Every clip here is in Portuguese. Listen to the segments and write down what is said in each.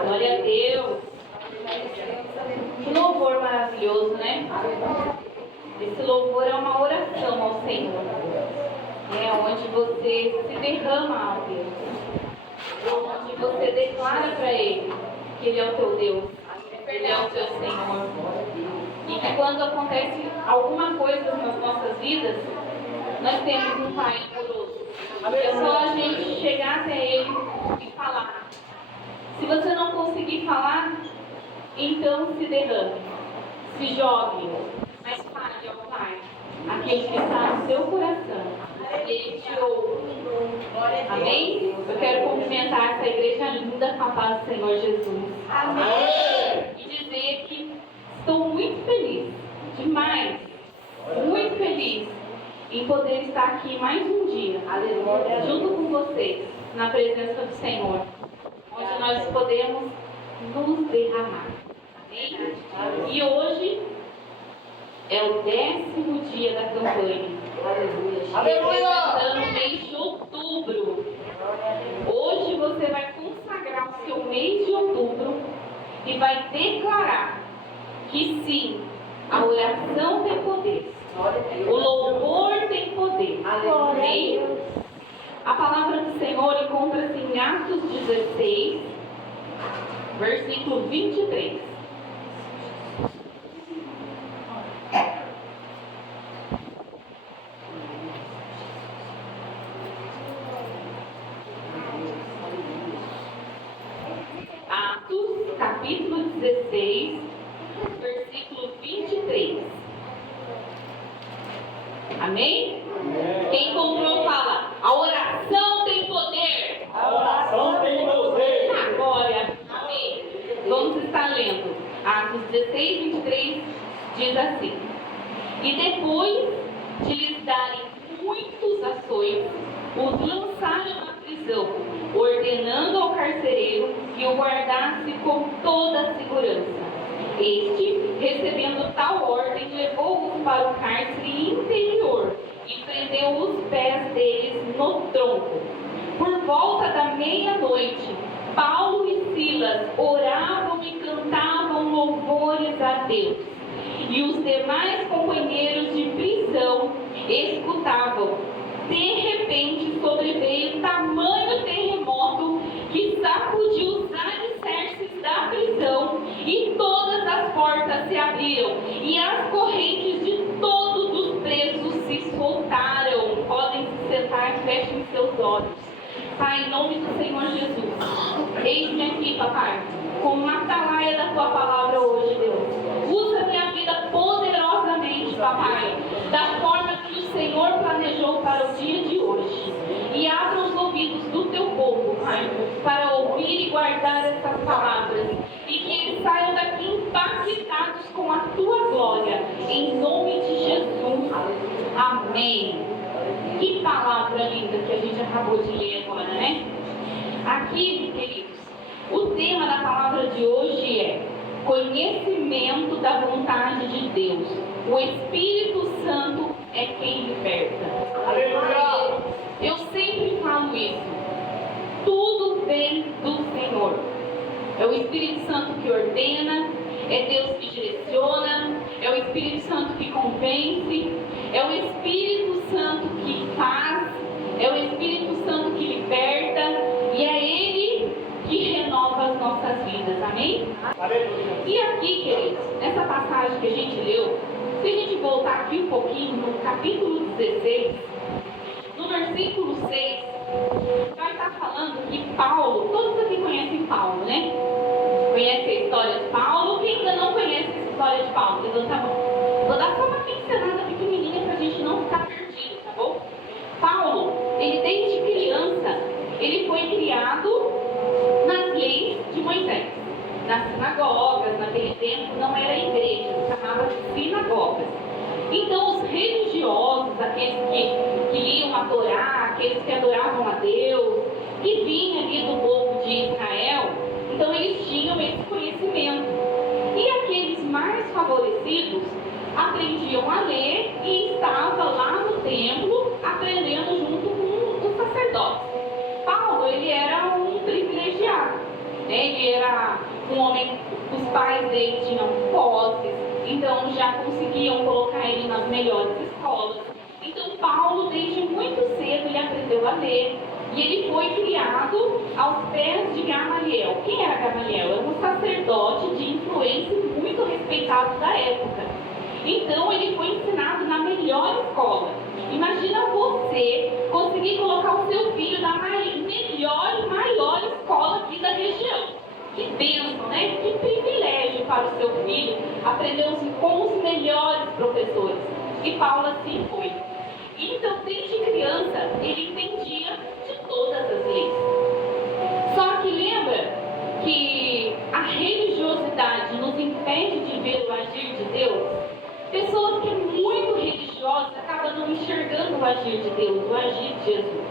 Glória a Deus. Que louvor maravilhoso, né? Esse louvor é uma oração ao Senhor. É onde você se derrama ao Deus. Onde você declara para Ele que Ele é o teu Deus. Ele é o teu Senhor. E que quando acontece alguma coisa nas nossas vidas, nós temos um Pai amoroso. É só a gente chegar até Ele e falar. Se você não conseguir falar, então se derrame, se jogue, mas fale ao Pai, aquele que está no seu coração, Ele te ouve. Amém? Eu quero cumprimentar essa igreja linda com a paz do Senhor Jesus. Amém! E dizer que estou muito feliz, demais, muito feliz em poder estar aqui mais um dia, junto com vocês, na presença do Senhor, onde nós podemos nos derramar. Amém? E hoje é o 10º dia da campanha. Representando o mês de outubro. Hoje você vai consagrar o seu mês de outubro e vai declarar que sim, a oração tem poder. O louvor tem poder. Amém? A palavra do Senhor encontra-se em Atos 16, versículo 23. Atos, capítulo 16, versículo 23. Amém? Quem encontrou fala, a oração tem poder. A oração tem poder. Agora, amém. Vamos estar lendo. Atos 16, 23 diz assim: e depois de lhes darem muitos açoites, os lançaram na prisão, ordenando ao carcereiro que o guardasse com toda a segurança. Este, recebendo tal ordem, levou-os para o cárcere interior e prendeu os pés deles no tronco. Por volta da meia-noite, Paulo e Silas oravam e cantavam louvores a Deus. E os demais companheiros de prisão escutavam. De repente sobreveio tamanho terremoto que sacudiu os alicerces da prisão, e todas as portas se abriram, e as correntes de todos os presos se soltaram. Podem se sentar, fechem seus olhos. Pai, em nome do Senhor Jesus, eis-me aqui, papai, como uma atalaia da tua palavra hoje, Deus. Usa minha vida poderosamente, papai, da forma que o Senhor planejou para o dia de hoje. E abra os ouvidos do teu povo, Pai, para ouvir e guardar essas palavras. E que eles saiam daqui impactados com a tua glória. Em nome de Jesus. Amém. Que palavra linda que a gente acabou de ler agora, né? Aqui, queridos, o tema da palavra de hoje é conhecimento da vontade de Deus. O Espírito Santo é quem liberta. Aleluia! Eu sempre falo isso. Tudo vem do Senhor. É o Espírito Santo que ordena, é Deus que direciona, é o Espírito Santo que convence, é o Espírito Santo que faz, é o Espírito Santo que liberta, e é Ele que renova as nossas vidas. Amém? Aleluia! E aqui, queridos, nessa passagem que a gente leu, se a gente voltar aqui um pouquinho no capítulo 16, no versículo 6, vai estar falando que Paulo, todos aqui conhecem Paulo, né? Conhece a história de Paulo? Quem ainda não conhece a história de Paulo? Levanta a mão. Vou dar só uma pincelada pequenininha para a gente não ficar perdido, tá bom? Paulo, ele desde criança, ele foi criado nas leis de Moisés. Nas sinagogas, naquele tempo não era igreja, chamava sinagogas. Então os religiosos, aqueles que iam adorar, aqueles que adoravam a Deus, que vinham ali do povo de Israel, então eles tinham esse conhecimento. E aqueles mais favorecidos aprendiam a ler e estavam lá no templo aprendendo junto com os sacerdotes. Paulo, ele era um privilegiado. né? Ele era um homem, os pais dele tinham posses, então já conseguiam colocar ele nas melhores escolas. Então Paulo, desde muito cedo, ele aprendeu a ler. E ele foi criado aos pés de Gamaliel. Quem era Gamaliel? Era um sacerdote de influência muito respeitado da época. Então ele foi ensinado na melhor escola. Imagina você conseguir colocar o seu filho na melhor e maior escola aqui da região. Que bênção, né? Que privilégio para o seu filho aprender com os melhores professores. E Paulo assim foi. Então, desde criança, ele entendia de todas as leis. Só que lembra que a religiosidade nos impede de ver o agir de Deus? Pessoas que são muito religiosas acabam não enxergando o agir de Deus, o agir de Jesus.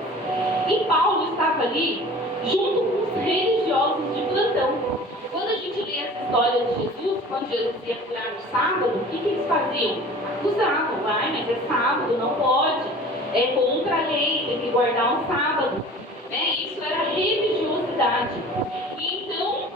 E Paulo estava ali junto com os religiosos de plantão. Quando a gente lê essa história de Jesus, quando Jesus ia curar no sábado, o que eles faziam? Acusavam, mas é sábado, não pode, é contra a lei, tem que guardar um sábado. Né? Isso era religiosidade. E então,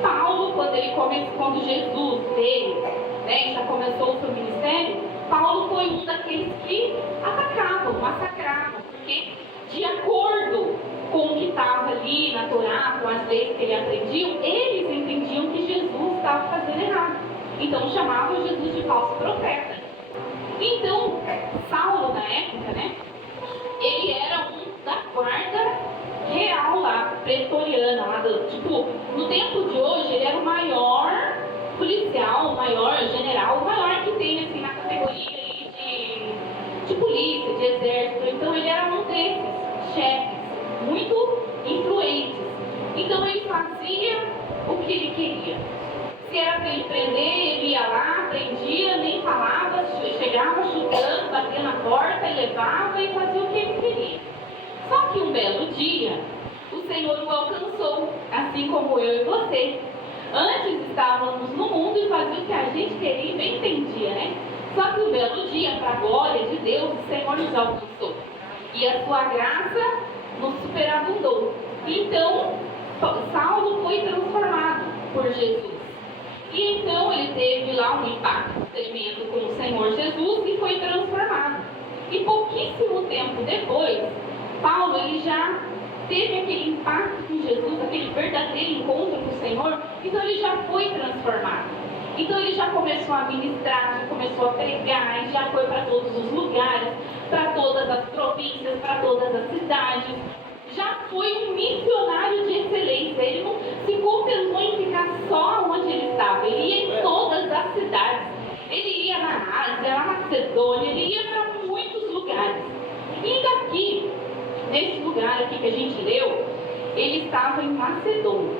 Paulo, quando Jesus veio, né, já começou o seu ministério, Paulo foi um daqueles que atacavam, massacravam, porque de acordo com o que estava ali na Torá, com as leis que ele aprendiam, eles entendiam que Jesus estava fazendo errado. Então chamavam Jesus de falso profeta. Então, Saulo, na época, né, ele era um da guarda real lá, pretoriana, lá tipo, no tempo de hoje, ele era o maior policial, o maior general, o maior que tem, assim, na categoria aí de polícia, de exército. Então, ele era um desses chefes, muito influentes. Então, ele fazia o que ele queria. Se era para ele prender, ele ia lá, prendia, nem falava, chegava chutando, batia na porta e levava e fazia o que ele queria. Só que um belo dia, o Senhor o alcançou, assim como eu e você. Antes estávamos no mundo e fazia o que a gente queria e bem entendia, né? Só que um belo dia, para a glória de Deus, o Senhor nos alcançou. E a sua graça nos superabundou. Então, Saulo foi transformado por Jesus. E então ele teve lá um impacto tremendo com o Senhor Jesus e foi transformado. E pouquíssimo tempo depois, Paulo ele já teve aquele impacto com Jesus, aquele verdadeiro encontro com o Senhor, então ele já foi transformado. Então ele já começou a ministrar, já começou a pregar, e já foi para todos os lugares, para todas as províncias, para todas as cidades. Já foi um missionário de excelência. Ele não se contentou em ficar só onde ele estava. Ele ia em todas as cidades. Ele ia na Ásia, na Macedônia, ele ia para muitos lugares. E daqui, nesse lugar aqui que a gente leu, ele estava em Macedônia.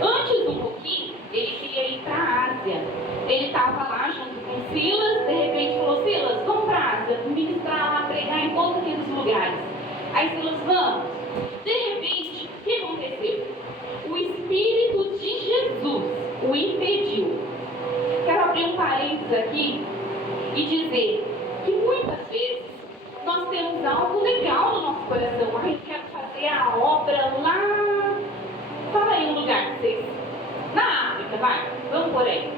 Antes um pouquinho, ele queria ir para a Ásia. Ele estava lá junto com Silas, de repente falou: Silas, vamos para a Ásia, ministrar lá, pregar em todos aqueles lugares. Aí Silas, vamos. De repente, o que aconteceu? O Espírito de Jesus o impediu. Quero abrir um parênteses aqui e dizer que muitas vezes nós temos algo legal no nosso coração. Ah, eu quero fazer a obra lá. Fala aí um lugar de vocês. Na África, vai. Vamos por aí.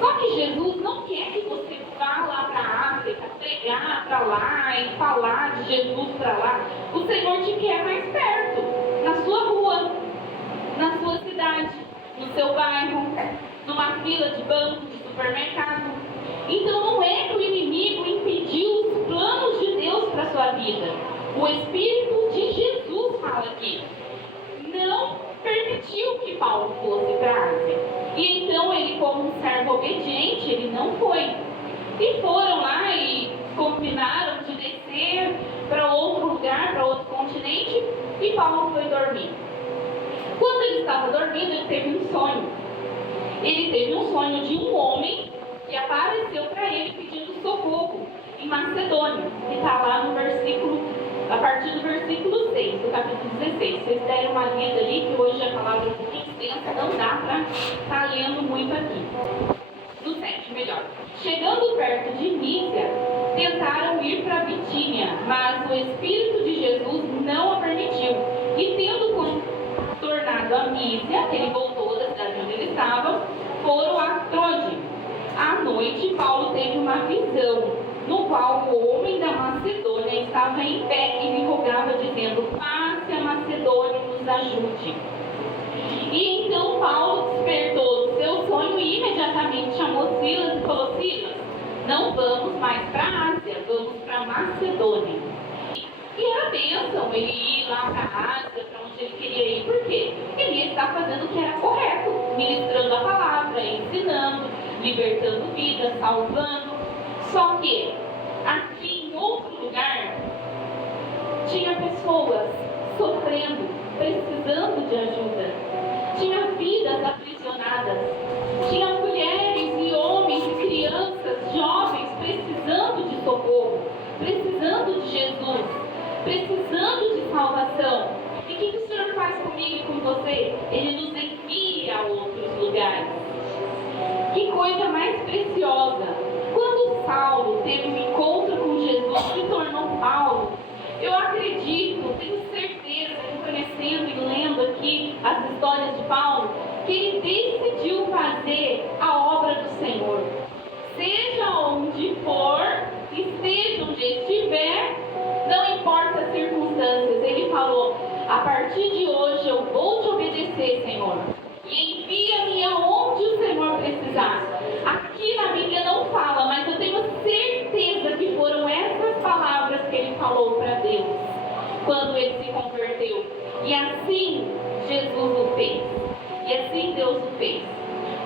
Só que Jesus não quer que você vá lá para a África, pregar para lá e falar de Jesus para lá. O Senhor te quer mais perto, na sua rua, na sua cidade, no seu bairro, numa fila de banco, de supermercado. Então não é que o inimigo impediu os planos de Deus para a sua vida. O Espírito de Jesus fala aqui. Não permitiu que Paulo fosse para a Ásia. E então ele, como um servo obediente, ele não foi. E foram lá e combinaram de descer para outro lugar, para outro continente, e Paulo foi dormir. Quando ele estava dormindo, ele teve um sonho. Ele teve um sonho de um homem que apareceu para ele pedindo socorro em Macedônia, que está lá no versículo, a partir do versículo 6, do capítulo 16. Vocês deram uma lida ali, que hoje a palavra é um pouquinho extensa, não dá para estar lendo muito aqui. No 7, melhor. Chegando perto de Mísia, tentaram ir para Bitínia, mas o Espírito de Jesus não o permitiu. E tendo tornado chamado a Mísia, que ele voltou da cidade onde ele estava, foram a Troade. À noite, Paulo teve uma visão, no qual o homem da Macedônia estava em pé e lhe rogava, dizendo: passe a Macedônia e nos ajude. E então Paulo despertou do seu sonho e imediatamente chamou Silas e falou: Silas, não vamos mais para a Ásia, vamos para a Macedônia. E era bênção ele ir lá para a Ásia, para onde ele queria ir. Por quê? Ele ia estar fazendo o que era correto, ministrando a palavra, ensinando, libertando vidas, salvando. Só que aqui em outro lugar tinha pessoas sofrendo, precisando de ajuda. Tinha vidas aprisionadas. Tinha mulheres e homens e crianças, jovens precisando de socorro, precisando de Jesus, precisando de salvação. E o que o Senhor faz comigo e com você? Ele nos envia a outros lugares. Que coisa mais preciosa! Quando Saulo teve um encontro com Jesus, se tornou Paulo, eu acredito, tenho certeza, conhecendo e lendo aqui as histórias de Paulo, que ele decidiu fazer a obra do Senhor. Seja onde for, esteja onde estiver, não importa as circunstâncias, ele falou: a partir de hoje eu vou te obedecer, Senhor, e envia-me aonde o Senhor precisar. Aqui na Bíblia não fala, mas eu tenho certeza que foram essas palavras que ele falou para Deus quando ele se converteu. E assim Jesus o fez. E assim Deus o fez.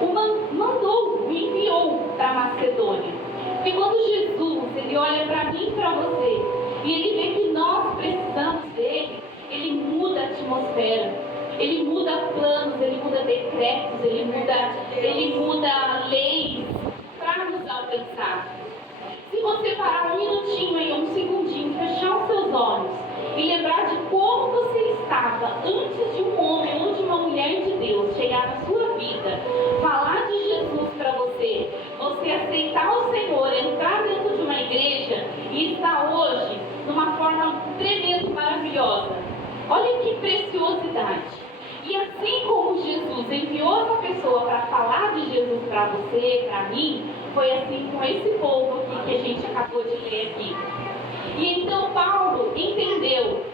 O mandou, o enviou para Macedônia. E quando Jesus, ele olha para mim e para você, e ele vê que nós precisamos dele, ele muda a atmosfera, ele muda planos, ele muda decretos, ele muda leis para nos alcançar. Se você parar um minutinho aí, um segundinho, fechar os seus olhos e lembrar de como você estava antes de um homem ou de uma mulher de Deus chegar na sua vida, falar de Jesus para você, você aceitar o Senhor, entrar dentro de uma igreja e estar hoje numa forma tremenda, maravilhosa. Olha que preciosidade. E assim como Jesus enviou essa pessoa para falar de Jesus para você, para mim, foi assim com esse povo aqui que a gente acabou de ler aqui. E então Paulo entendeu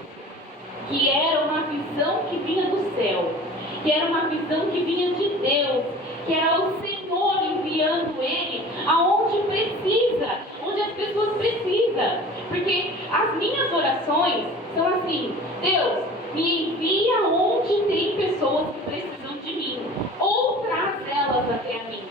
que era uma visão que vinha do céu, que era uma visão que vinha de Deus, que era o Senhor enviando ele aonde precisa, onde as pessoas precisam. Porque as minhas orações são assim: Deus, me envia onde tem pessoas que precisam de mim, ou traz elas até a mim.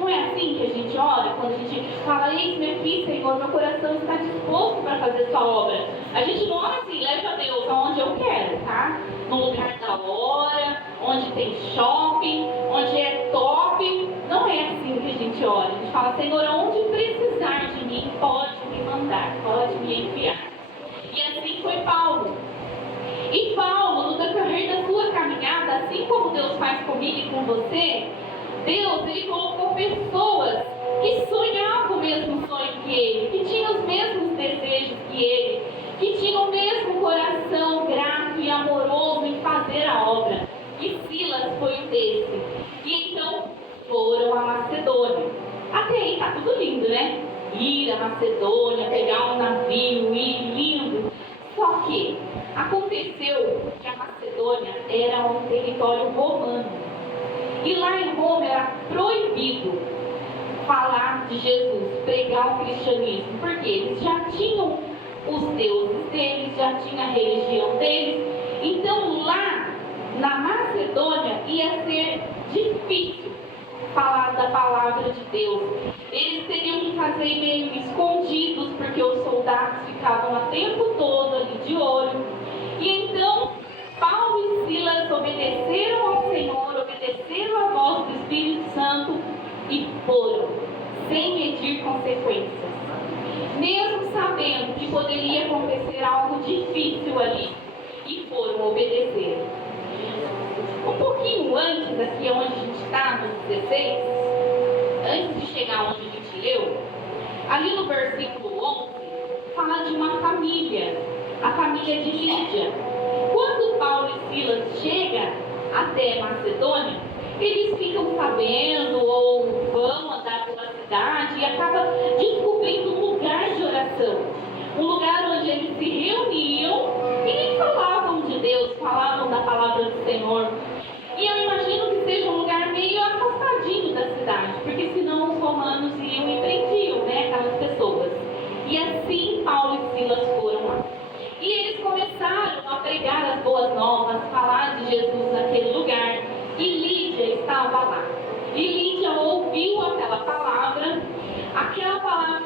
Não é assim que a gente ora, quando a gente fala: eis-me aqui, Senhor, meu coração está disposto para fazer sua obra. A gente não ora assim: leva Deus aonde eu quero, tá? No lugar da hora, onde tem shopping, onde é top. Não é assim que a gente ora. A gente fala: Senhor, aonde precisar de mim, pode me mandar, pode me enviar. E assim foi Paulo. E Paulo, no decorrer da sua caminhada, assim como Deus faz comigo e com você, Deus, ele colocou pessoas que sonhavam o mesmo sonho que ele, que tinham os mesmos desejos que ele, que tinham o mesmo coração grato e amoroso em fazer a obra. E Silas foi um desse. E então foram a Macedônia. Até aí tá tudo lindo, né? Ir a Macedônia, pegar um navio, ir lindo. Só que aconteceu que a Macedônia era um território romano. E lá em Roma era proibido falar de Jesus, pregar o cristianismo, porque eles já tinham os deuses deles, já tinha a religião deles. Então lá na Macedônia ia ser difícil falar da palavra de Deus. Eles teriam que fazer meio escondidos, porque os soldados ficavam o tempo todo ali de olho. E então Paulo e Silas obedeceram ao Senhor, obedeceram à voz do Espírito Santo e foram, sem medir consequências. Mesmo sabendo que poderia acontecer algo difícil ali, e foram obedecer. Um pouquinho antes, aqui onde a gente está, no 16, antes de chegar onde a gente leu, ali no versículo 11, fala de uma família, a família de Lídia. Quando Paulo e Silas chegam até Macedônia, eles ficam sabendo ou vão andar pela cidade e acabam descobrindo um lugar de oração. Um lugar onde eles se reuniam e falavam de Deus, falavam da palavra do Senhor. E eu imagino que seja um lugar meio afastadinho da cidade, porque senão os romanos iam e prendiam, né, aquelas pessoas. E assim Paulo e Silas foram lá. E eles começaram a pregar as boas novas, falar de Jesus naquele lugar. E Lídia estava lá. E Lídia ouviu aquela palavra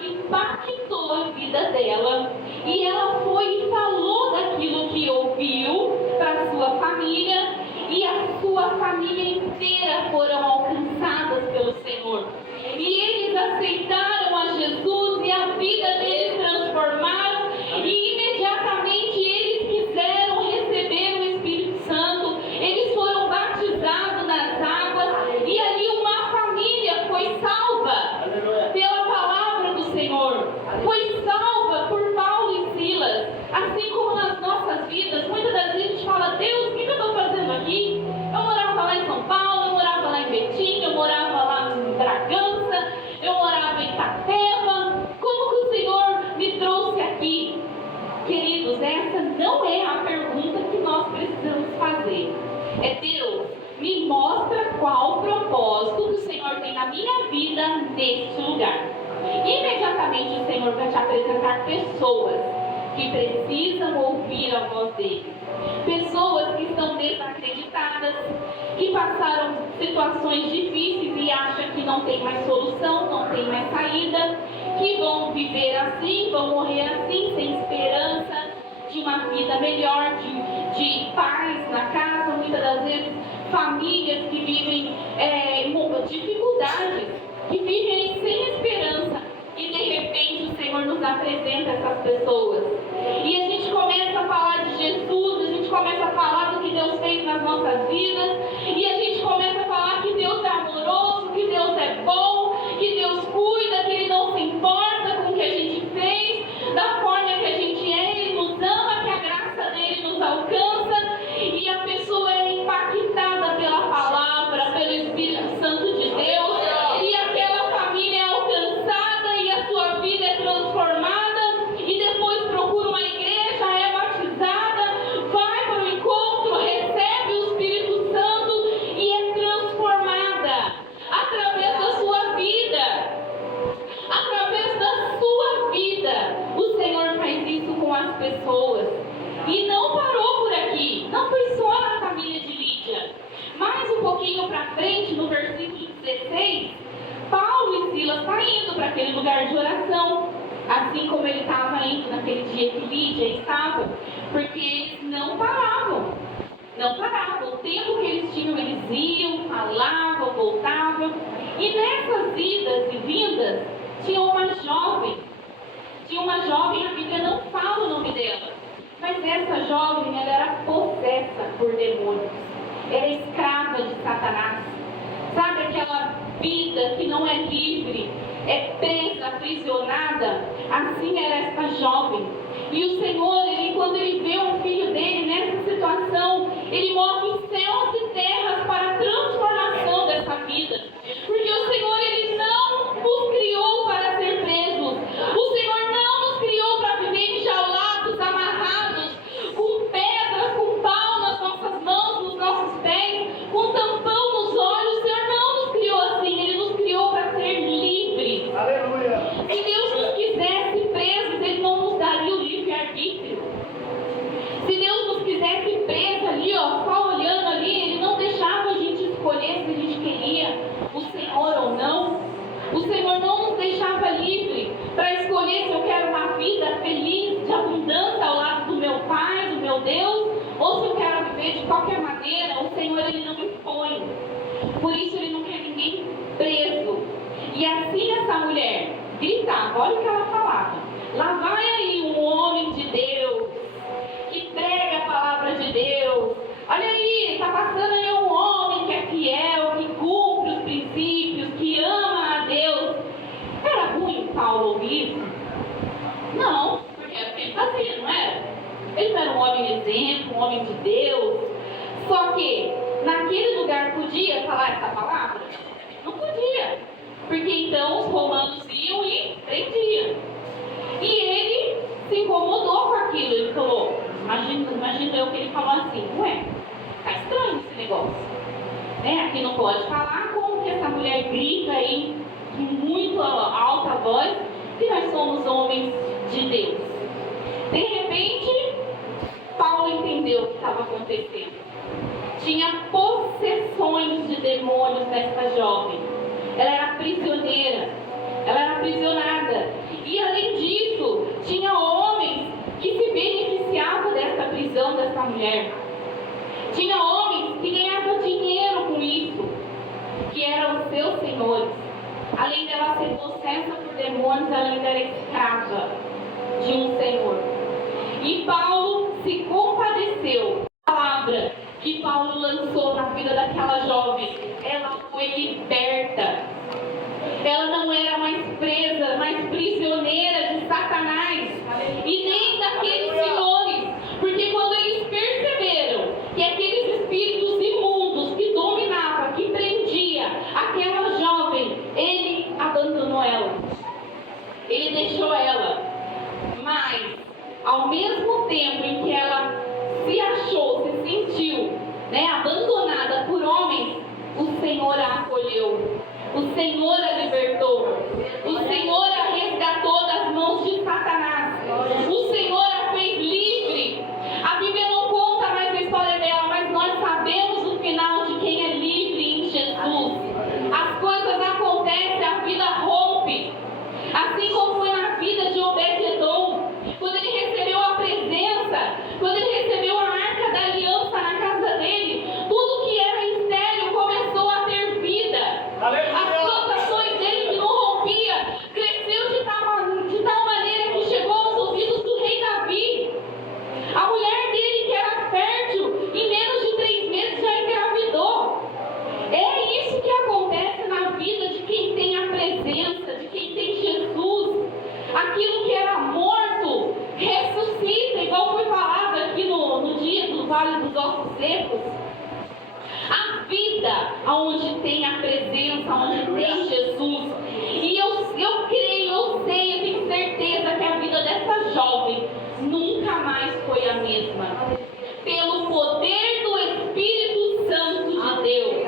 impactou a vida dela. E ela foi e falou daquilo que ouviu para a sua família. E a sua família inteira foram alcançadas pelo Senhor. E eles aceitaram a Jesus e a vida deles transformaram. E imediatamente eles quiseram receber o Espírito Santo. Eles foram batizados nas águas. E ali uma família foi salva pela palavra do Senhor. Foi salva por Paulo e Silas. Assim como nas nossas vidas, muitas das vezes a gente fala: Deus, o que eu estou fazendo aqui? Eu morava lá em São Paulo, eu morava lá em Betim, eu morava lá em Bragança, eu morava em Itapeva. Como que o Senhor me trouxe aqui? Queridos, essa não é a pergunta que nós precisamos fazer. É: Deus, me mostra qual o propósito que o Senhor tem na minha vida neste lugar. Imediatamente o Senhor vai te apresentar pessoas que precisam ouvir a voz dele. Pessoas que estão desacreditadas, que passaram situações difíceis e acham que não tem mais solução, não tem mais saída, que vão viver assim, vão morrer assim, sem esperança de uma vida melhor, de paz na casa. Muitas das vezes famílias que vivem dificuldades, que vivem sem esperança, e de repente o Senhor nos apresenta essas pessoas. E a gente começa a falar de Jesus, a gente começa a falar do que Deus fez nas nossas vidas, e a gente começa a falar que Deus é amoroso, que Deus é bom, que Deus cuida, que Ele não se importa com o que a gente fez, da forma que a gente é, Ele nos ama, que a graça dele nos alcança, e a pessoa é impactada pela palavra, pelo Espírito Santo de Deus, e aquela família é alcançada e a sua vida é transformada, e depois procura uma igreja, é batizada, vai para o encontro, recebe o Espírito Santo e é transformada através da sua vida. Através da sua vida, o Senhor faz isso com as pessoas. E não parou por aqui, não foi só na família de Lídia. Mais um pouquinho para frente, no versículo 16, Paulo e Silas estão indo para aquele lugar de oração, assim como ele estava indo naquele dia que Lídia estava, porque eles não paravam. O tempo que eles tinham, eles iam, falavam, voltavam. E nessas idas e vindas, tinha uma jovem, a Bíblia não fala o nome dela, mas essa jovem, ela era possessa por demônios, era escrava de Satanás. Sabe aquela vida que não é livre, é presa, aprisionada? Assim era essa jovem. E o Senhor, quando ele vê um filho dele nessa situação, ele move céus e terras para a transformação dessa vida. Porque o Senhor, ele não nos criou para ser presos. O Senhor não nos criou para viver enjaulados, amarrados, com pedras, com pau nas nossas mãos, nos nossos pés, com tampão nos olhos. O Senhor não nos criou assim, Ele nos criou para ser livres. Aleluia. Se Deus nos quisesse presos, Ele não nos daria o livre-arbítrio. Se Deus nos quisesse presos ali, só olhando ali, Ele não deixava a gente escolher se a gente queria o Senhor ou não. O Senhor não nos deixava livre para escolher se eu quero uma vida feliz, de abundância ao lado do meu Pai, do meu Deus, ou se eu quero viver de qualquer maneira. O Senhor, Ele não me põe. Por isso Ele não quer ninguém preso. E assim essa mulher gritava, olha o que ela falava: lá vai aí um homem de Deus, que prega a palavra de Deus. Olha aí, está passando aí um homem que é fiel, que cumpre os princípios, que ama a Deus. Era ruim Paulo ouvir isso? Não, porque era o que ele fazia, não era? Ele não era um homem exemplo, um homem de Deus. Só que naquele lugar podia falar essa palavra? Não podia. Porque então os romanos iam e prendiam. E ele se incomodou com aquilo. Ele falou, imagina eu que ele falou assim, ué, tá estranho esse negócio. Aqui não pode falar, como que essa mulher grita aí em muito alta voz, que nós somos homens de Deus. De repente, Paulo entendeu o que estava acontecendo. Tinha possessões de demônios nessa jovem. Ela era prisioneira, ela era aprisionada. E além disso, tinha homens que se beneficiavam dessa prisão dessa mulher. Tinha homens que ganhavam dinheiro com isso, que eram os seus senhores. Além dela ser possessa por demônios, ela ainda era escrava de um senhor. E Paulo se compadeceu. A palavra que Paulo lançou na vida daquela jovem, ela foi liberta. Ela não era mais presa, mais prisioneira de Satanás e nem daqueles senhores, porque quando eles perceberam que aqueles espíritos imundos que dominavam, que prendia aquela jovem, ele abandonou ela, ele deixou ela. Mas ao mesmo tempo em que ela se achou, se sentiu abandonada por homens, o Senhor a acolheu, o Senhor a libertou, o Senhor a resgatou das mãos de Satanás, o Senhor a fez livre. A Bíblia não conta mais a história dela, mas nós sabemos o final de quem é livre em Jesus. As coisas acontecem, a vida rompe, assim como foi na vida de Obed-Edom, quando ele recebeu a presença, quando ele recebeu a arca da aliança na casa dele, tudo que era estéril começou a ter vida. As plantações dele que não rompia, cresceu de tal maneira que chegou aos ouvidos do rei Davi. A mulher dele, que era fértil, em menos de 3 meses já engravidou. É isso que acontece na vida de quem tem a presença, de quem tem Jesus. Aquilo que era morto ressuscita, igual foi falado aqui no dia do Vale dos Ossos Secos. A vida onde tem a presença, onde tem Jesus. E eu creio, eu sei, eu tenho certeza que a vida dessa jovem nunca mais foi a mesma. Pelo poder do Espírito Santo de Deus.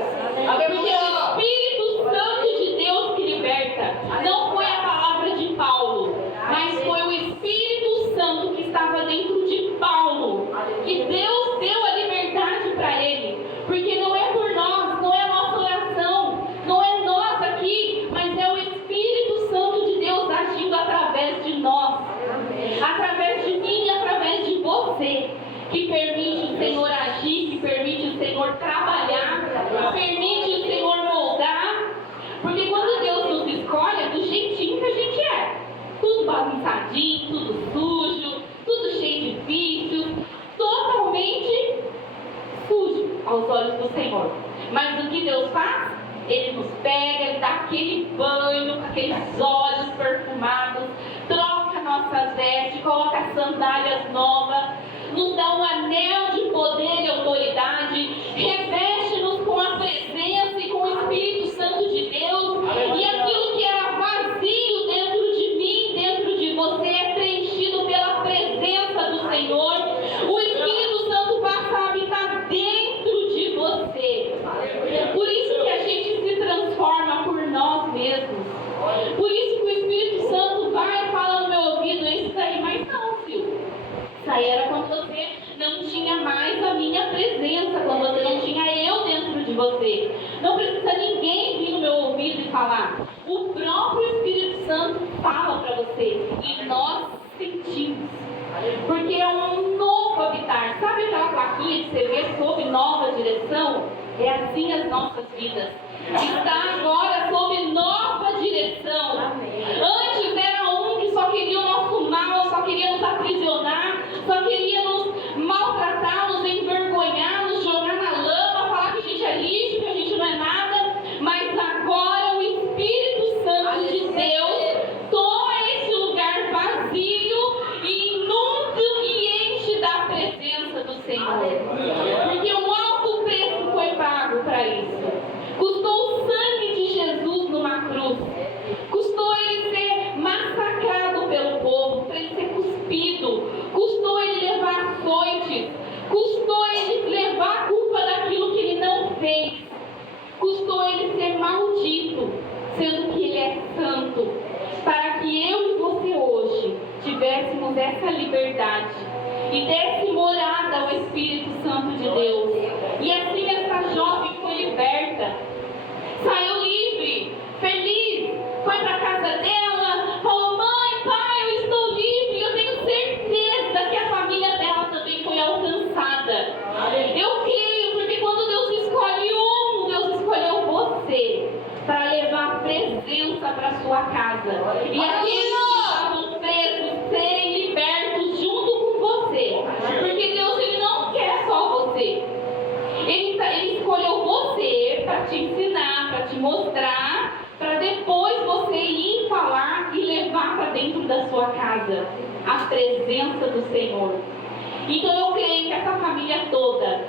Porque é o Espírito Santo de Deus que liberta. Não foi a palavra de Paulo, mas foi o Espírito Santo que estava dentro de Paulo, que Deus deu a liberdade para ele. Porque não é por nós, não é a nossa oração, não é nós aqui, mas é o Espírito Santo de Deus agindo através de nós, através de mim e através de você, que permite o Senhor agir, que permite o Senhor trabalhar, permite o Senhor moldar. Porque quando Deus nos escolhe, é do jeitinho que a gente é, tudo bagunçadinho, tudo sujo, tudo cheio de vícios, totalmente sujo aos olhos do Senhor. Mas o que Deus faz? Ele nos pega, Ele dá aquele banho, com aqueles olhos perfumados, troca nossas vestes, coloca sandálias novas, nos dá um anel de poder e autoridade, reveste-nos com a presença e com o Espírito Santo de Deus. E aquilo que era vazio dentro de mim, dentro de você, é preenchido pela presença do Senhor. O Espírito Santo passa a habitar dentro de você. Por isso que a gente se transforma por nós mesmos. Por isso que o Espírito Santo vai e fala no meu ouvido, isso aí, mas não, filho. Isso aí era quando você não tinha mais a minha presença, quando você não tinha eu dentro de você. Não precisa ninguém vir no meu ouvido e falar. O próprio Espírito Santo fala para você e nós sentimos. Porque é um novo habitar. Sabe aquela plaquinha que você vê sob nova direção? É assim as nossas vidas. Está agora sob nova direção. Antes era um que só queria o nosso mal, só queria nos aprisionar, só queria nos maltratar, nos envergonhar, nos jogar na lama, falar que a gente é lixo, que a gente não é nada. Mas agora o Espírito Santo de Deus toma esse lugar vazio e inunda e enche da presença do Senhor. Porque um alto preço foi pago. e desse morada ao Espírito Santo de Deus. E assim essa jovem foi liberta, saiu livre, feliz, foi para a casa dela, falou: mãe, pai, eu estou livre. Eu tenho certeza que a família dela também foi alcançada. Eu creio, porque quando Deus escolhe Deus escolheu você para levar presença para sua casa. E aqueles que estavam presos serem libertos junto com você. Porque Deus, Ele não quer só você. Ele escolheu você para te ensinar, para te mostrar, para depois você ir falar e levar para dentro da sua casa a presença do Senhor. Então eu creio que essa família toda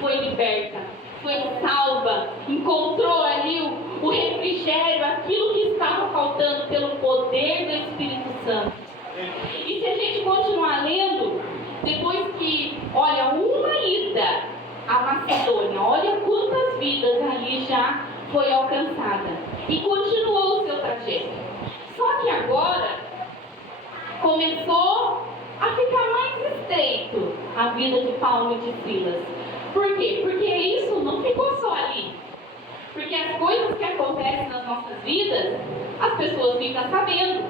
foi liberta, foi salva, encontrou ali o refrigério, aquilo que estava faltando pelo poder do Espírito Santo. E se a gente continuar lendo, depois que, olha, uma ida à Macedônia, olha quantas vidas ali já foi alcançada. E continuou o seu trajeto. Só que agora começou a ficar mais estreito a vida de Paulo e de Silas. Por quê? Porque isso não ficou só ali. Porque as coisas que acontecem nas nossas vidas, as pessoas ficam sabendo.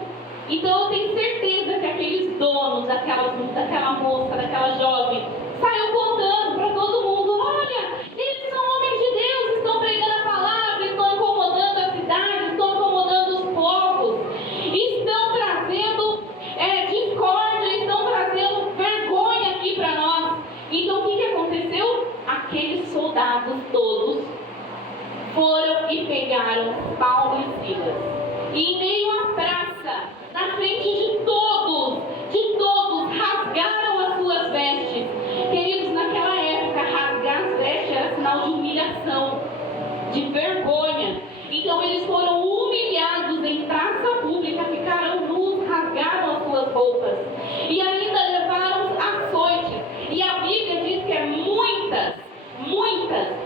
Então eu tenho certeza que aqueles donos daquela moça, daquela jovem, saiu contando para todo mundo: olha, eles são homens de Deus, estão pregando a palavra, estão incomodando a cidade, estão incomodando os povos, estão trazendo discórdia, estão trazendo vergonha aqui para nós. Então o que aconteceu? Aqueles soldados todos foram e pegaram Paulo e Silas. E em meio à praça, na frente de todos, rasgaram as suas vestes. Queridos, naquela época, rasgar as vestes era sinal de humilhação, de vergonha. Então eles foram humilhados em praça pública, ficaram nus, rasgaram as suas roupas. E ainda levaram açoites. E a Bíblia diz que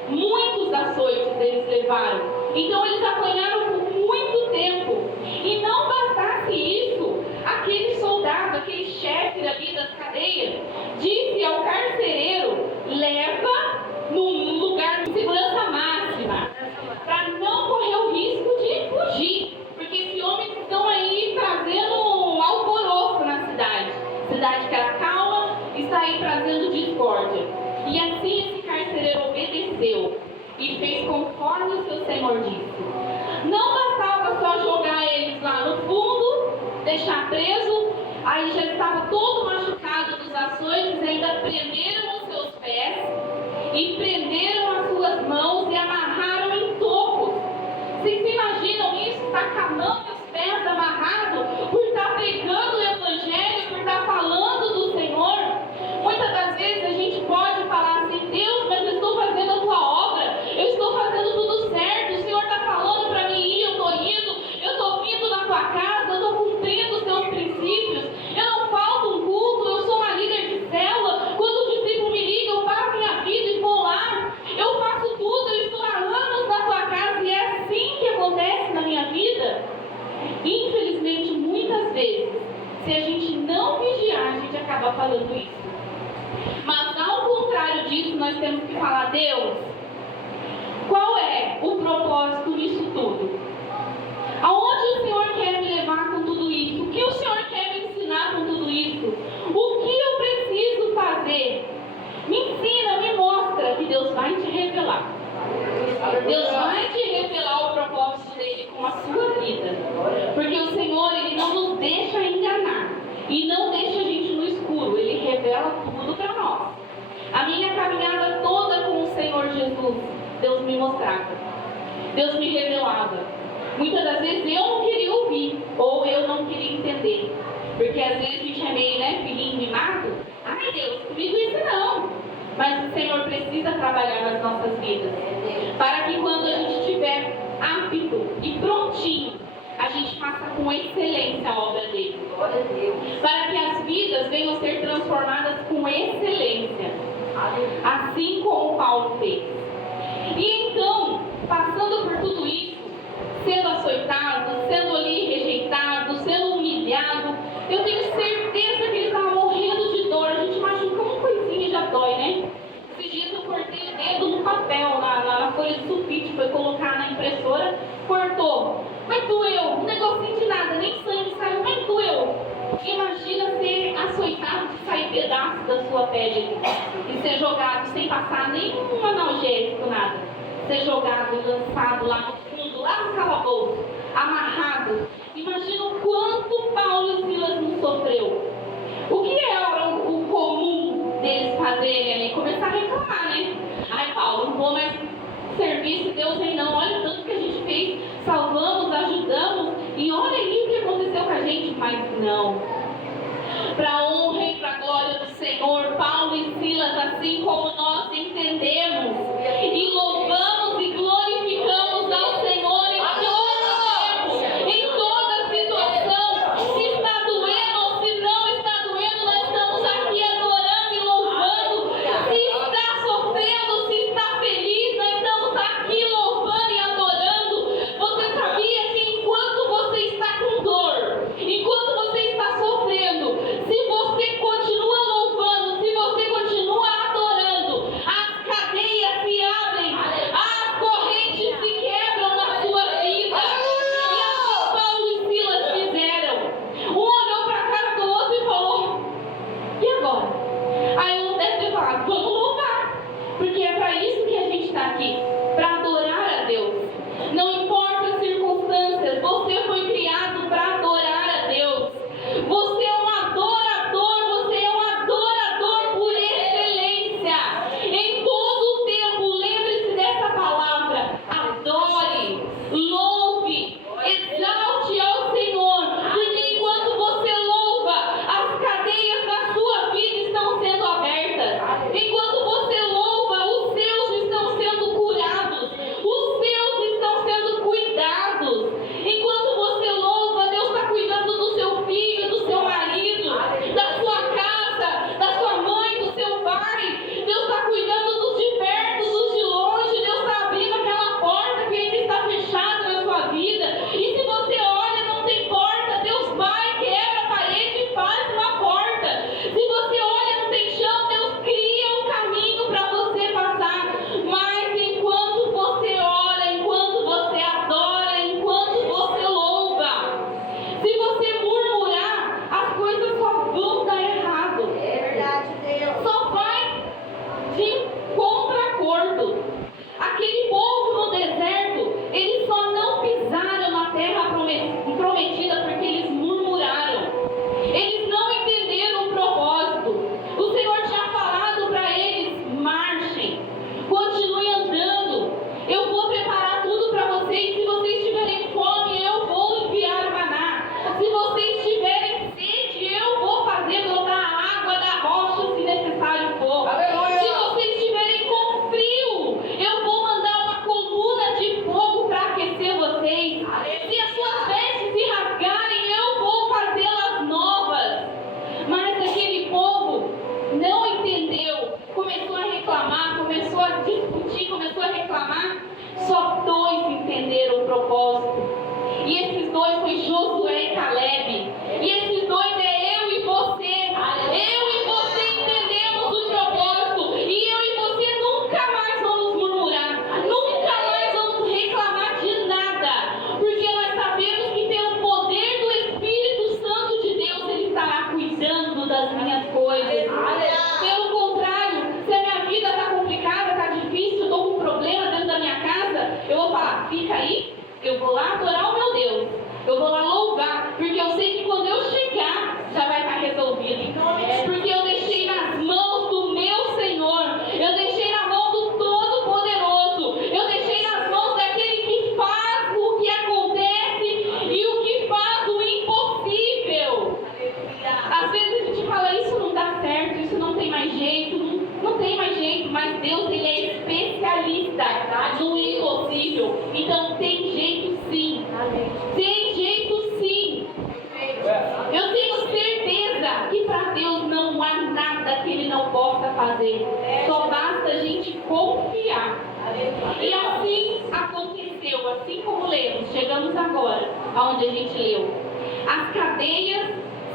muitos açoites eles levaram. Então eles apanharam por muito tempo. E não bastasse isso, aquele soldado, aquele chefe ali das cadeias, disse ao carcereiro: leva num lugar de segurança máxima, para não correr o risco de fugir. Porque esses homens estão aí trazendo um alvoroço na cidade. Cidade que era calma, está aí trazendo discórdia. E assim esse carcereiro obedeceu e fez conforme o seu senhor disse. Não bastava só jogar eles lá no fundo, deixar preso, aí já estava todo machucado dos açoites, ainda prenderam os seus pés e prenderam as suas mãos e amarraram em tocos. Vocês imaginam isso? Está com a mão e os pés amarrados por estar pregando o evangelho, por estar falando do Senhor. Muitas das vezes a gente pode falar assim: Deus, mas eu estou fazendo a tua obra, eu estou fazendo tudo certo, o Senhor está falando para mim ir, eu estou indo, eu estou vindo na tua casa, eu estou cumprindo os teus princípios, eu não falto um culto, eu sou uma líder de célula, quando o discípulo me liga, eu paro minha vida e vou lá, eu faço tudo, eu estou há anos na tua casa, e é assim que acontece na minha vida. Infelizmente, muitas vezes, se a gente não vigiar, a gente acaba falando isso. Mas ao contrário disso, nós temos que falar: Deus, qual é o propósito nisso tudo? Aonde o Senhor quer me levar com tudo isso? O que o Senhor quer me ensinar com tudo isso? O que eu preciso fazer? Me ensina, me mostra, que Deus vai te revelar. Deus vai te revelar o propósito dele com a sua vida. Porque o Senhor, Ele não nos deixa enganar. E não deixa a gente no escuro. Ele revela tudo para nós. A minha caminhada toda com o Senhor Jesus, Deus me mostrava. Deus me revelava. Muitas das vezes eu não queria ouvir. Ou eu não queria entender. Porque às vezes a gente é meio, filhinho mimado. Ai Deus, comigo isso não. Mas o Senhor precisa trabalhar nas nossas vidas. Para que quando a gente estiver apto e prontinho, a gente faça com excelência a obra dele. Para que as vidas venham a ser transformadas com excelência. Assim como Paulo fez. E então, passando por tudo isso, sendo açoitado, sendo ali rejeitado, sendo humilhado, eu tenho certeza que ele estava morrendo de dor. A gente machuca impressora, cortou. Mas doeu, um negocinho de nada, nem sangue saiu, mas doeu. Imagina ser açoitado de sair pedaços da sua pele e ser jogado sem passar nenhum analgésico, nada. Ser jogado e lançado lá no fundo, lá no calabouço, amarrado. Imagina o quanto Paulo e Silas não sofreu. O que era o comum deles fazerem ali? Começar a reclamar, né? Ai, Paulo, não vou mais servir esse Deus aí não. Olha o tanto que a gente fez, salvamos, ajudamos, e olha aí o que aconteceu com a gente. Mas não. Para a honra e para a glória do Senhor, Paulo e Silas, assim como nós entendemos e louvamos e glorificamos ao Senhor em todo tempo, em toda situação. Se está doendo ou se não está doendo, nós estamos aqui adorando e louvando. Se está sofrendo, se está feliz, nós estamos aqui louvando e adorando. Você sabia que enquanto você está com dor, enquanto você está sofrendo, se você continua louvando, se você continua adorando, as cadeias se abrem, as correntes se quebram na sua vida. E assim Paulo e Silas fizeram. Um olhou para a cara do outro e falou: e agora? Aí um deve ter falado: vamos louvar, porque é para isso que a gente está aqui, para adorar a Deus. Não importa as circunstâncias, você foi criado para adorar a Deus. Você é um adorador, você é um adorador por excelência. Em todo o tempo, lembre-se dessa palavra: adore, louve, exalte ao Senhor, porque enquanto você louva, as cadeias da sua vida estão sendo abertas. Enquanto você louva, os seus estão sendo curados, os seus estão sendo cuidados. Enquanto você louva, Deus está cuidando do seu filho, do seu marido, da sua casa, da sua mãe, do seu pai. Deus está cuidando dos de perto, dos de longe. Deus está abrindo aquela porta que ainda está fechada na sua vida. E se você olha, não tem porta, Deus vai, quebra a parede e faz uma porta. Se você olha, não tem chão, Deus cria um caminho para você passar. Mas enquanto você ora, enquanto você adora, enquanto você louva, se você murmurar, as coisas só vão dar errado. É verdade, Deus. Só vai de contra-acordo. Aquele povo no deserto, eles só não pisaram na terra prometida porque eles murmuraram. Eles não entenderam o propósito. O Senhor tinha falado para eles: marchem, continuem andando. Eu vou preparar tudo para vocês. Se vocês tiverem fome, eu vou enviar o maná. Se vocês tiverem sede, eu vou fazer brotar água da rocha se necessário for. Aleluia! Se vocês estiverem com frio, eu vou mandar uma coluna de fogo para aquecer vocês. Se as suas vestes se rasgarem, eu vou fazê-las novas. Mas aquele povo não entendeu, começou a reclamar, começou a discutir, começou a reclamar. Só dois entenderam o propósito. E esses dois foi Josué e Caleb. E esses dois é eu e você. Eu e você entendemos o propósito. E eu e você nunca mais vamos murmurar. Nunca mais vamos reclamar de nada. Porque nós sabemos que pelo poder do Espírito Santo de Deus, Ele estará cuidando das minhas coisas. Pelo contrário, se a minha vida está complicada, está difícil, eu estou com um problema dentro da minha casa, eu vou falar: fica aí, eu vou lá adorar o meu Deus. Eu vou lá louvar, porque eu sei que quando eu chegar, já vai estar resolvido. Porque eu deixei nas mãos do meu Senhor. Eu deixei na mão do Todo-Poderoso. Eu deixei nas mãos daquele que faz o que acontece e o que faz o impossível. Às vezes a gente fala: isso não dá certo, isso não tem mais jeito. Não tem mais jeito, mas Deus, Ele é especialista no impossível. Então tem jeito sim. Tem jeito sim. Eu tenho certeza que para Deus não há nada que Ele não possa fazer. Só basta a gente confiar. E assim aconteceu, assim como lemos, chegamos agora aonde a gente leu. As cadeias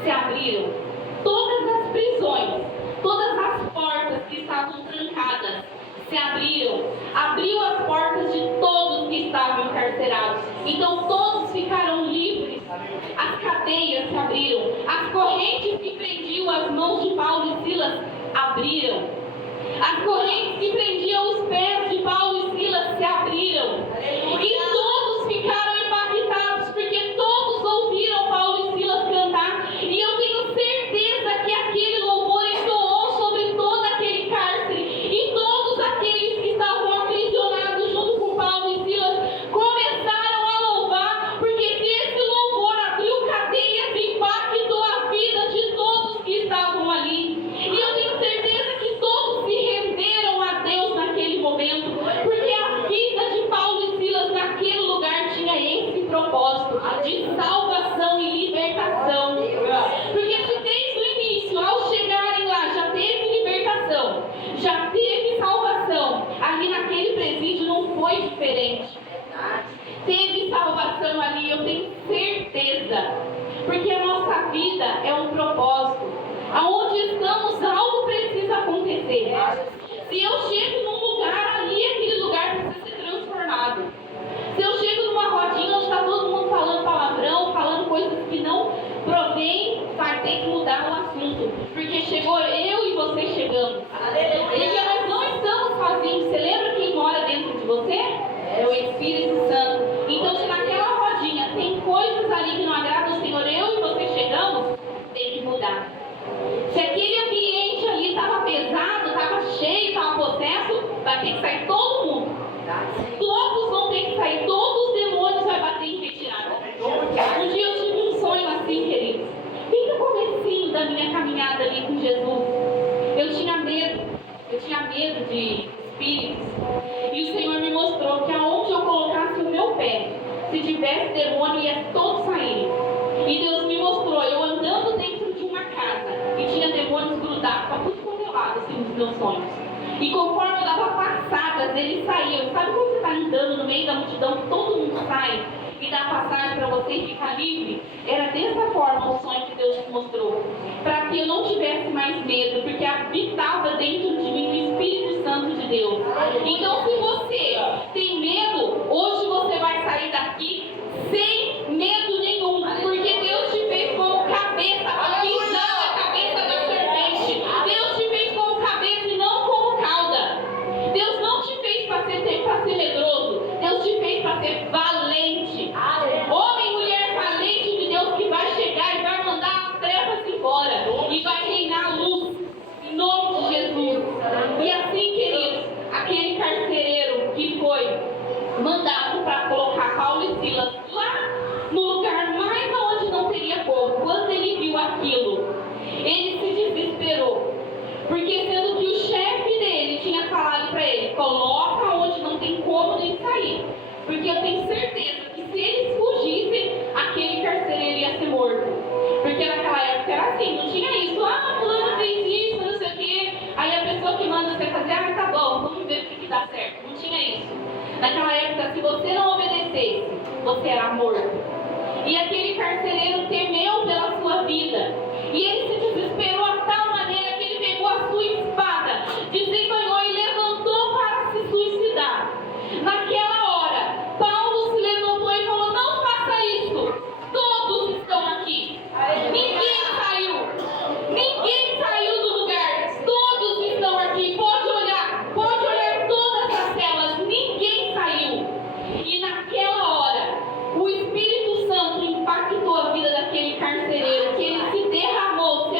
se abriram, todas as prisões, todas as portas que estavam trancadas se abriram. Abriu as portas de todos que estavam encarcerados. encarcerados. Então todos ficaram livres. As cadeias se abriram. As correntes que prendiam as mãos de Paulo e Silas abriram. As correntes que prendiam os pés de Paulo e Silas se abriram. E todos ficaram impactados, porque todos ouviram Paulo e Silas cantar. E eu tenho certeza que aquele louvor ecoou sobre todo aquele cárcere. E todos aqueles que estavam aprisionados junto com Paulo e Silas começaram a louvar, porque se esse louvor abriu cadeias e impactou a vida de todos que estavam ali. E eu tenho certeza que todos se renderam a Deus naquele momento, porque a vida de Paulo e Silas naquele lugar tinha esse propósito de salvação e libertação. Porque se desde o início, ao chegarem lá, já teve libertação, já teve salvação, ali naquele presídio não foi diferente. Teve salvação ali, eu tenho certeza, porque a nossa vida é um propósito. Aonde estamos, algo precisa acontecer. Se eu chego num lugar ali, aquele lugar precisa ser transformado. Se eu chego numa rodinha onde está todo mundo falando palavrão, falando coisas que não provém, vai ter que mudar o assunto. Porque chegou eu e você chegamos. E nós não estamos sozinhos. Você lembra quem mora dentro de você? É o Espírito Santo. Então, se naquela rodinha tem coisas ali que não agradam ao Senhor, eu e você chegamos, tem que mudar. Se aquele ambiente ali estava pesado, estava cheio, estava possesso, vai ter que sair todo mundo. Todos vão ter que sair, todos os demônios vão bater em retirada. Um dia eu tive um sonho assim, queridos. Bem no comecinho da minha caminhada ali com Jesus. Eu tinha medo de espíritos. E o Senhor me mostrou que aonde eu colocasse o meu pé, se tivesse demônio, ia todos saírem. E Deus me mostrou, eu andando dentro de uma casa, e tinha demônios grudados para tudo quanto é lado, assim, nos meus sonhos. E conforme eu dava passadas, eles saíam. Sabe quando você está andando no meio da multidão, que todo mundo sai e dá passagem para você ficar livre? Era dessa forma o sonho que Deus me mostrou. Para que eu não tivesse mais medo, porque habitava dentro de mim o Espírito Santo de Deus. Então, se você tem medo, hoje você vai sair daqui sem medo nenhum, porque Deus te fez como cabeça, e não a cabeça da serpente. Deus te fez como cabeça e não como cauda. Deus não te fez para ser medroso. Deus te fez para ser valente. Homem e mulher valente de Deus, que vai chegar e vai mandar as trevas embora e vai reinar a luz em nome de Jesus. E assim, queridos, aquele carcereiro que foi mandado para colocar Paulo e Silas lá no lugar mais aonde não teria como, quando ele viu aquilo, ele se desesperou, porque sendo que o chefe dele tinha falado para ele: coloca onde não tem como nem sair, porque eu tenho certeza que se eles fugissem, aquele carcereiro ia ser morto. Porque naquela época era assim, não tinha isso, fulano fez isso, não sei o quê, aí a pessoa que manda você fazer, tá bom, vamos ver o que dá certo. Não tinha isso. Naquela época, se você não obedecesse, você era morto. E aquele carcereiro temeu pela sua vida. E ele se desesperou a tal maneira que ele pegou a sua espada, desembanhou e levantou para se suicidar. Naquela hora, Paulo se levantou e falou: não faça isso. Todos estão aqui. Ninguém saiu. Ninguém saiu do lugar. Todos estão aqui. Pode olhar todas as celas. Ninguém saiu. E naquela hora, o Espírito Santo impactou a vida daquele carcereiro, que ele se derramou, se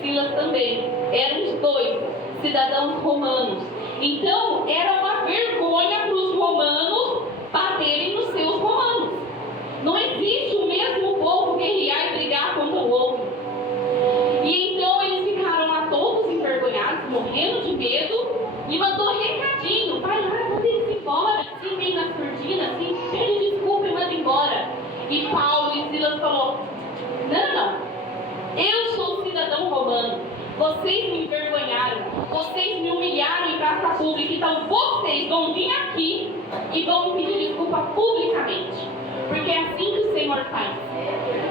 Silas também. Eram os dois cidadãos romanos. Então, era uma vergonha para os romanos baterem nos seus romanos. Não existe o mesmo povo guerrear e brigar contra o outro. E então eles ficaram lá todos envergonhados, morrendo de medo, e mandou recadinho: vai lá, manda eles embora, assim, meio na surdina, assim, pede desculpa e manda embora. E Paulo e Silas falou: não, eu sou cidadão romano, vocês me envergonharam, vocês me humilharam em praça pública, então vocês vão vir aqui e vão me pedir desculpa publicamente, porque é assim que o Senhor faz.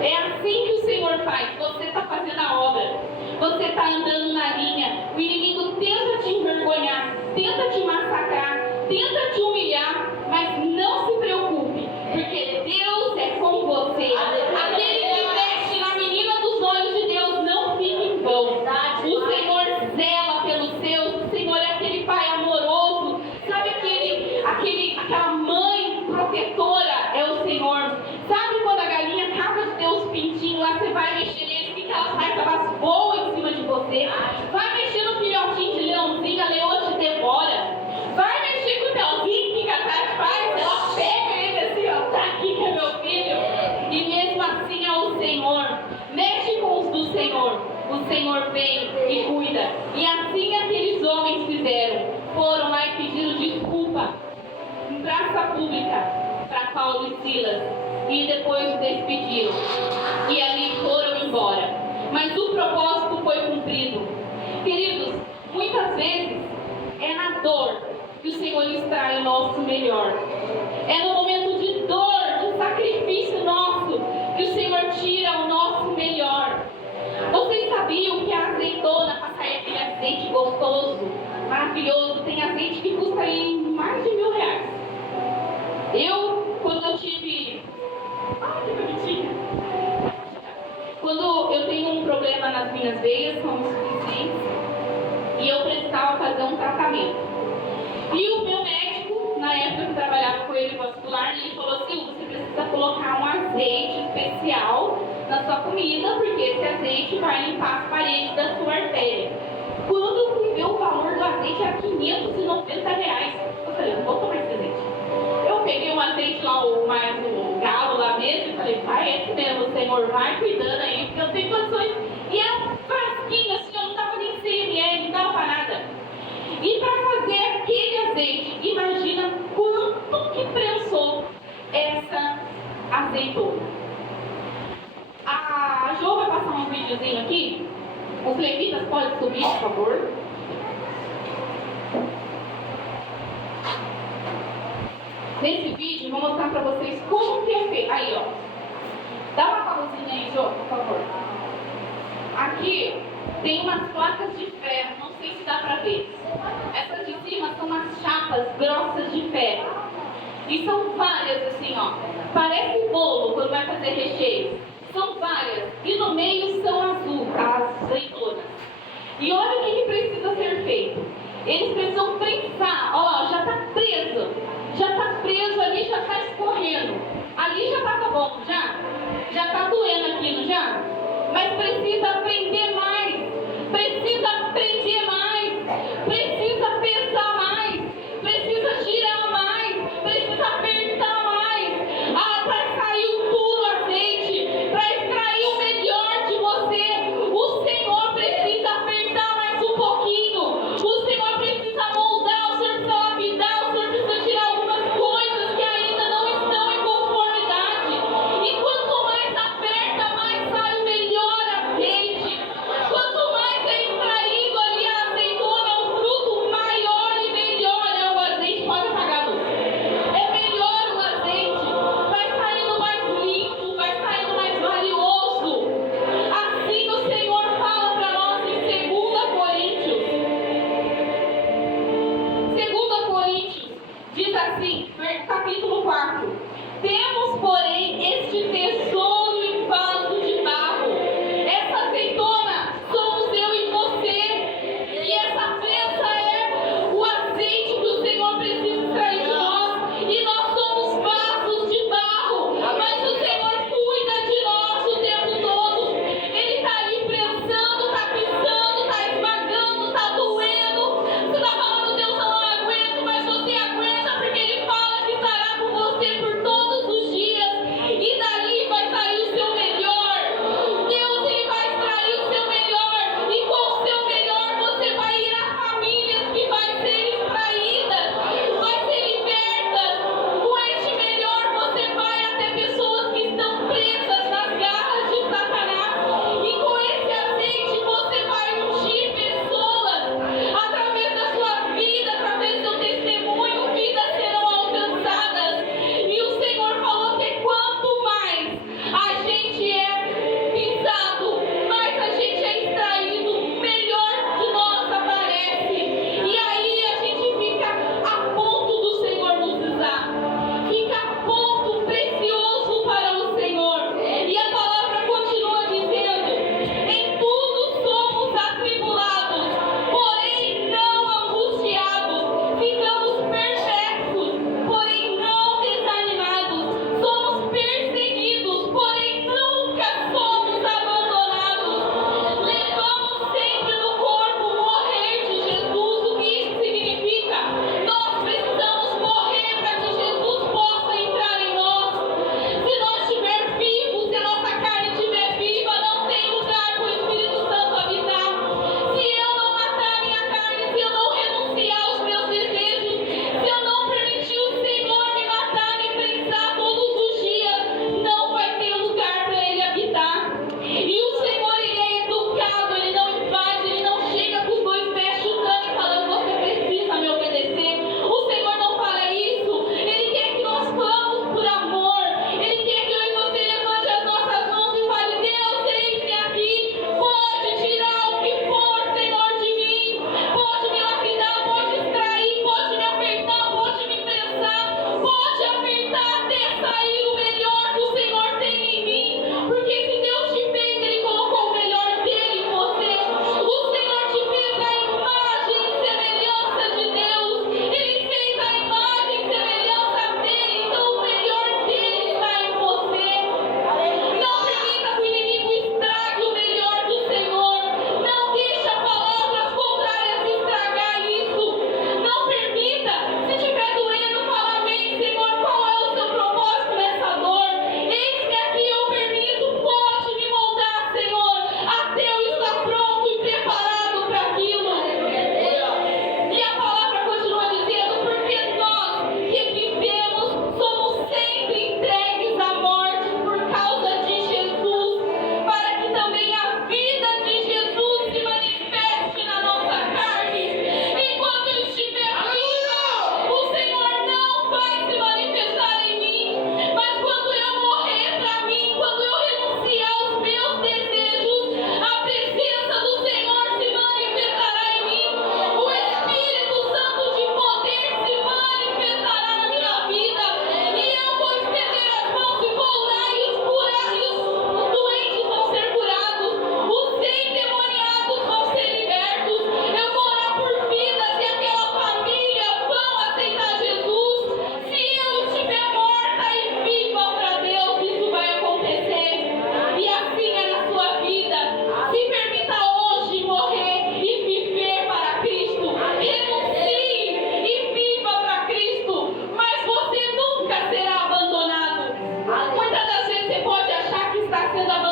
É assim que o Senhor faz. Você está fazendo a obra, você está andando na linha, o inimigo tenta te envergonhar, tenta te massacrar, tenta te humilhar, mas não se preocupe, porque Deus é com você. Aquele que mexe na menina dos olhos de Deus não fica em vão. O Senhor zela pelos seus, o Senhor é aquele Pai amoroso, sabe aquela mãe protetora é o Senhor. Sabe quando a galinha acaba de ter os pintinhos lá, você vai mexer neles, que elas voam em cima de você. Vai mexer no filhotinho de leãozinho, a leoa te devora. Vai mexer com o telzinho que a Tati faz, ela pega ele assim, ó, tá aqui que é meu filho. E mesmo assim é o Senhor. Mexe com os do Senhor. O Senhor vem e cuida. E assim aqueles homens fizeram. Foram lá e pediram desculpa em praça pública para Paulo e Silas. E depois os despediram. E ali foram embora. Mas o propósito foi cumprido. Queridos, muitas vezes é na dor que o Senhor extrai o nosso melhor. É no momento de dor, de sacrifício nosso, que o Senhor tira o nosso melhor. Vocês sabiam que a azeitona, para sair aquele azeite gostoso, maravilhoso, tem azeite que custa aí mais de R$1.000. Quando eu tive... Ai, que bonitinha! Quando eu tenho um problema nas minhas veias, são insuficientes, e eu precisava fazer um tratamento. E o meu médico, na época que eu trabalhava com ele vascular, ele falou assim: você precisa colocar um azeite especial na sua comida, porque esse azeite vai limpar as paredes da sua artéria. Quando eu fui ver o valor do azeite era R$590. Eu falei: não vou tomar esse azeite. Eu peguei um azeite lá, o galo lá mesmo, e falei: vai esse mesmo, Senhor, vai cuidando aí, porque eu tenho condições. E era um frasquinho assim, eu não estava nem 100 ml, não dava para nada. E para fazer aquele azeite, imagina quanto que prensou essa azeitona. A Jo vai passar um videozinho aqui. Os levitas podem subir, por favor. Nesse vídeo, eu vou mostrar para vocês como que é feito. Aí, ó. Dá uma pausinha aí, Jo, por favor. Aqui tem umas placas de ferro, não sei se dá para ver. Essas de cima são umas chapas grossas de ferro. E são várias assim, ó. Parece bolo quando vai fazer recheio. São várias. E no meio são azul, as azeitonas. E olha o que precisa ser feito. Eles precisam prensar. Ó, já está preso. Já está preso ali, já está escorrendo. Ali já estava bom, já? Já está doendo aqui, não já? Mas precisa prender mais. Precisa prender mais. Precisa pesar mais. Precisa girar mais. Precisa apertar mais. Para sair o puro azeite. Para extrair o melhor de você. O Senhor precisa apertar mais um pouquinho. O Senhor precisa moldar. O Senhor precisa lapidar. O Senhor precisa tirar algumas coisas que ainda não estão em conformidade. E quanto mais aperta, mais sai o melhor azeite. sendo